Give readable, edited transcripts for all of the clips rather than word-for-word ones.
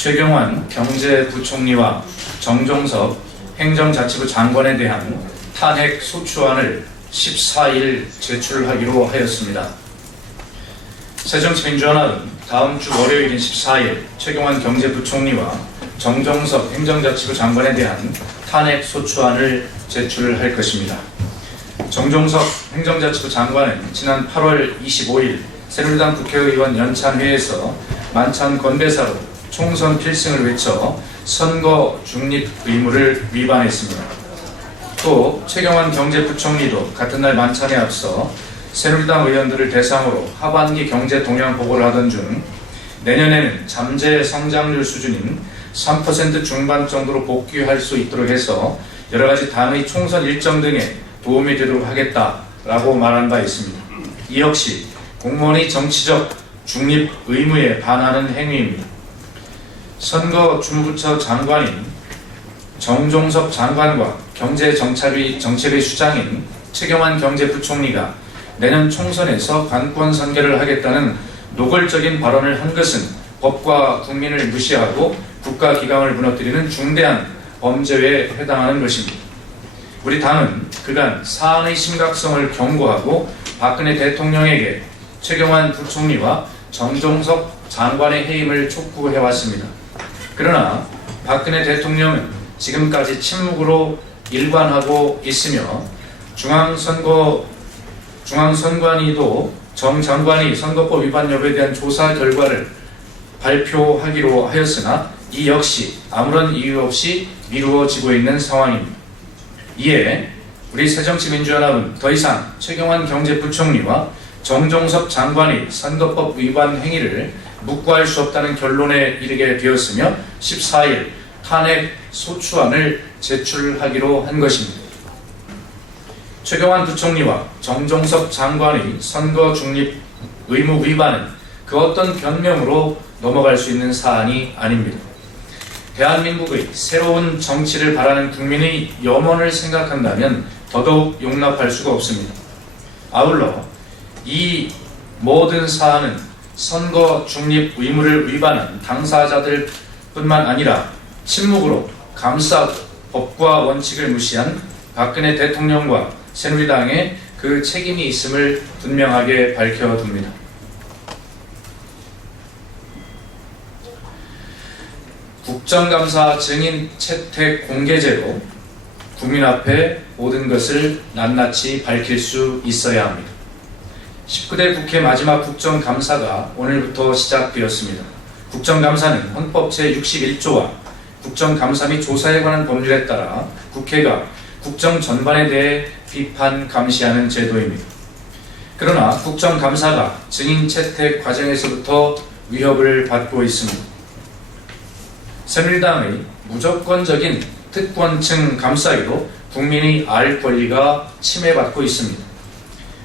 최경환 경제부총리와 정종섭 행정자치부 장관에 대한 탄핵 소추안을 14일 제출하기로 하였습니다. 새정치민주연합은 다음 주 월요일인 14일 최경환 경제부총리와 정종섭 행정자치부 장관에 대한 탄핵 소추안을 제출할 것입니다. 정종섭 행정자치부 장관은 지난 8월 25일 새누리당 국회의원 연찬회에서 만찬 건배사로 총선 필승을 외쳐 선거 중립 의무를 위반했습니다. 또 최경환 경제부총리도 같은 날 만찬에 앞서 새누리당 의원들을 대상으로 하반기 경제 동향 보고를 하던 중 내년에는 잠재 성장률 수준인 3% 중반 정도로 복귀할 수 있도록 해서 여러 가지 당의 총선 일정 등에 도움이 되도록 하겠다라고 말한 바 있습니다. 이 역시 공무원의 정치적 중립 의무에 반하는 행위입니다. 선거주무부처 장관인 정종섭 장관과 경제정책의 수장인 최경환 경제부총리가 내년 총선에서 관권 선거를 하겠다는 노골적인 발언을 한 것은 법과 국민을 무시하고 국가기강을 무너뜨리는 중대한 범죄에 해당하는 것입니다. 우리 당은 그간 사안의 심각성을 경고하고 박근혜 대통령에게 최경환 부총리와 정종섭 장관의 해임을 촉구해왔습니다. 그러나 박근혜 대통령은 지금까지 침묵으로 일관하고 있으며 중앙선관위도 정 장관이 선거법 위반 여부에 대한 조사 결과를 발표하기로 하였으나 이 역시 아무런 이유 없이 미루어지고 있는 상황입니다. 이에 우리 새정치민주연합은 더 이상 최경환 경제부총리와 정종섭 장관의 선거법 위반 행위를 묵과할 수 없다는 결론에 이르게 되었으며 14일 탄핵 소추안을 제출하기로 한 것입니다. 최경환 부총리와 정종섭 장관의 선거 중립 의무 위반은 그 어떤 변명으로 넘어갈 수 있는 사안이 아닙니다. 대한민국의 새로운 정치를 바라는 국민의 염원을 생각한다면 더더욱 용납할 수가 없습니다. 아울러 이 모든 사안은 선거 중립 의무를 위반한 당사자들 뿐만 아니라 침묵으로 감싸고 법과 원칙을 무시한 박근혜 대통령과 새누리당의 그 책임이 있음을 분명하게 밝혀둡니다. 국정감사 증인 채택 공개제로 국민 앞에 모든 것을 낱낱이 밝힐 수 있어야 합니다. 19대 국회 마지막 국정감사가 오늘부터 시작되었습니다. 국정감사는 헌법 제61조와 국정감사 및 조사에 관한 법률에 따라 국회가 국정 전반에 대해 비판, 감시하는 제도입니다. 그러나 국정감사가 증인 채택 과정에서부터 위협을 받고 있습니다. 새누리당의 무조건적인 특권층 감사에도 국민이 알 권리가 침해받고 있습니다.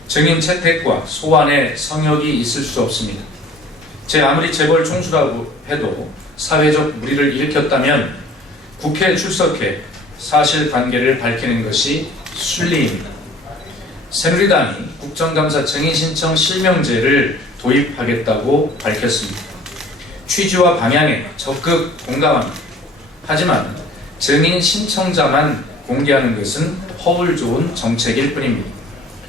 증인 채택과 소환에 성역이 있을 수 없습니다. 아무리 재벌 총수라고 해도 사회적 물의를 일으켰다면 국회에 출석해 사실관계를 밝히는 것이 순리입니다. 새누리당이 국정감사 증인 신청 실명제를 도입하겠다고 밝혔습니다. 취지와 방향에 적극 공감합니다. 하지만 증인 신청자만 공개하는 것은 허울 좋은 정책일 뿐입니다.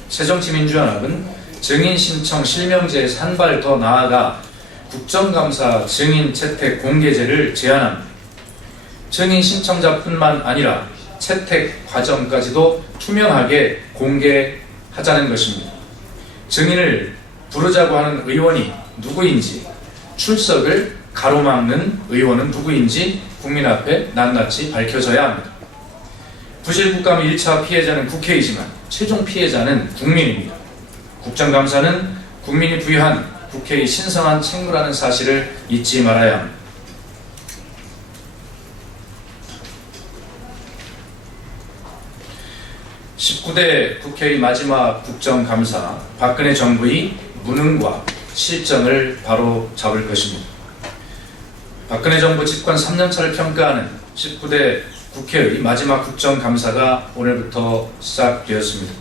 새정치민주연합은 증인 신청 실명제에서 한 발 더 나아가 국정감사 증인 채택 공개제를 제안합니다. 증인 신청자뿐만 아니라 채택 과정까지도 투명하게 공개하자는 것입니다. 증인을 부르자고 하는 의원이 누구인지, 출석을 가로막는 의원은 누구인지 국민 앞에 낱낱이 밝혀져야 합니다. 부실국감 1차 피해자는 국회이지만 최종 피해자는 국민입니다. 국정감사는 국민이 부여한 국회의 신성한 책무라는 사실을 잊지 말아야 합니다. (19대) 국회의 마지막 국정감사, 박근혜 정부의 무능과 실정을 바로 잡을 것입니다. 박근혜 정부 집권 3년차를 평가하는 19대 국회의 마지막 국정감사가 오늘부터 시작되었습니다.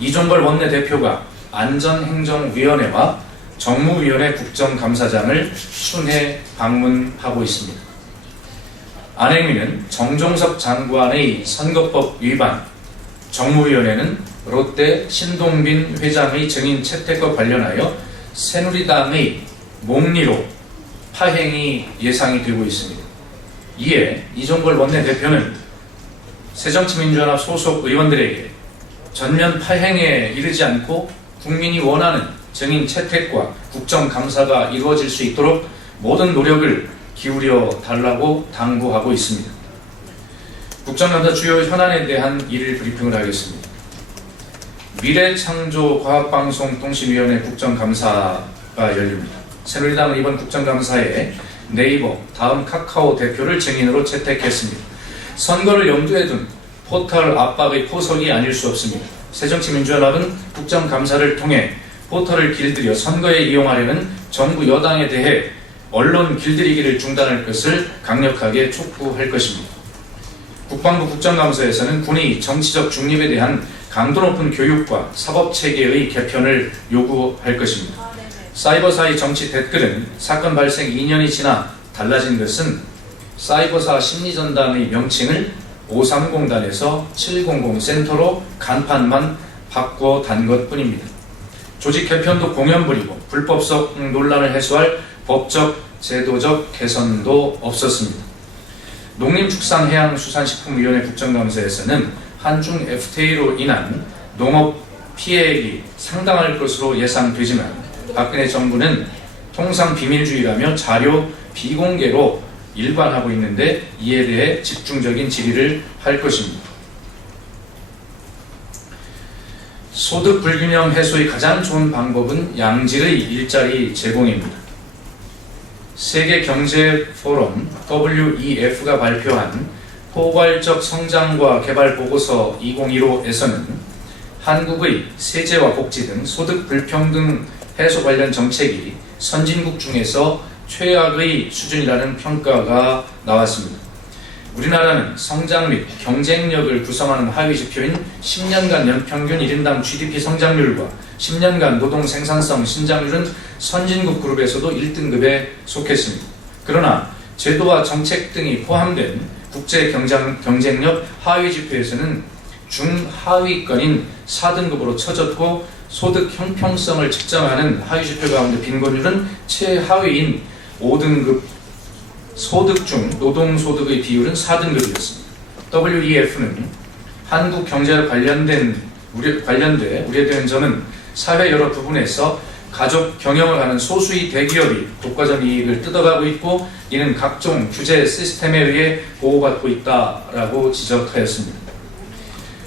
이종걸 원내대표가 안전행정위원회와 정무위원회 국정감사장을 순회 방문하고 있습니다. 안행위는 정종섭 장관의 선거법 위반, 정무위원회는 롯데 신동빈 회장의 증인 채택과 관련하여 새누리당의 몽리로 파행이 예상이 되고 있습니다. 이에 이종걸 원내대표는 새정치민주연합 소속 의원들에게 전면 파행에 이르지 않고 국민이 원하는 증인 채택과 국정감사가 이루어질 수 있도록 모든 노력을 기울여 달라고 당부하고 있습니다. 국정감사 주요 현안에 대한 일일 브리핑을 하겠습니다. 미래창조과학방송통신위원회 국정감사가 열립니다. 새누리당은 이번 국정감사에 네이버, 다음 카카오 대표를 증인으로 채택했습니다. 선거를 염두에 둔 포털 압박의 포석이 아닐 수 없습니다. 새정치민주연합은 국정감사를 통해 포털을 길들여 선거에 이용하려는 정부 여당에 대해 언론 길들이기를 중단할 것을 강력하게 촉구할 것입니다. 국방부 국정감사에서는 군의 정치적 중립에 대한 강도 높은 교육과 사법체계의 개편을 요구할 것입니다. 사이버사의 정치 댓글은 사건 발생 2년이 지나 달라진 것은 사이버사 심리전단의 명칭을 530단에서 700 센터로 간판만 바꿔단 것뿐입니다. 조직 개편도 공연불이고 불법성 논란을 해소할 법적, 제도적 개선도 없었습니다. 농림축산해양수산식품위원회 국정감사에서는 한중 FTA로 인한 농업 피해액이 상당할 것으로 예상되지만 박근혜 정부는 통상 비밀주의라며 자료 비공개로 일관하고 있는데 이에 대해 집중적인 질의를 할 것입니다. 소득 불균형 해소의 가장 좋은 방법은 양질의 일자리 제공입니다. 세계경제포럼 WEF가 발표한 포괄적 성장과 개발 보고서 2015에서는 한국의 세제와 복지 등 소득 불평등 해소 관련 정책이 선진국 중에서 최악의 수준이라는 평가가 나왔습니다. 우리나라는 성장 및 경쟁력을 구성하는 하위 지표인 10년간 연평균 1인당 GDP 성장률과 10년간 노동 생산성 신장률은 선진국 그룹에서도 1등급에 속했습니다. 그러나 제도와 정책 등이 포함된 국제 경쟁력 하위 지표에서는 중하위권인 4등급으로 처졌고 소득 형평성을 측정하는 하위 지표 가운데 빈곤율은 최하위인 5등급, 소득 중 노동소득의 비율은 4등급이었습니다. WEF는 한국 경제와 관련돼 우려되는 점은 사회 여러 부분에서 가족 경영을 하는 소수의 대기업이 독과점 이익을 뜯어가고 있고 이는 각종 규제 시스템에 의해 보호받고 있다라고 지적하였습니다.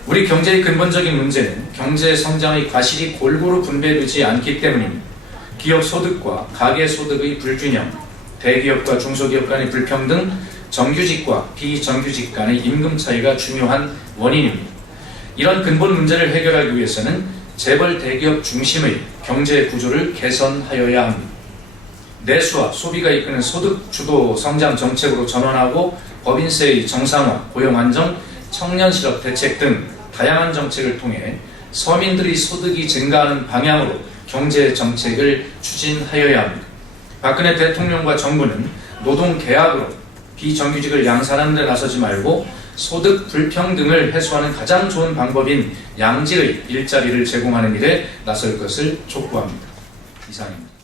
우리 경제의 근본적인 문제는 경제 성장의 과실이 골고루 분배되지 않기 때문입니다. 기업 소득과 가계 소득의 불균형, 대기업과 중소기업 간의 불평등, 정규직과 비정규직 간의 임금 차이가 중요한 원인입니다. 이런 근본 문제를 해결하기 위해서는 재벌 대기업 중심의 경제 구조를 개선하여야 합니다. 내수와 소비가 이끄는 소득 주도 성장 정책으로 전환하고 법인세의 정상화, 고용 안정, 청년 실업 대책 등 다양한 정책을 통해 서민들의 소득이 증가하는 방향으로 경제 정책을 추진하여야 합니다. 박근혜 대통령과 정부는 노동 계약으로 비정규직을 양산하는 데 나서지 말고 소득 불평등을 해소하는 가장 좋은 방법인 양질의 일자리를 제공하는 일에 나설 것을 촉구합니다. 이상입니다.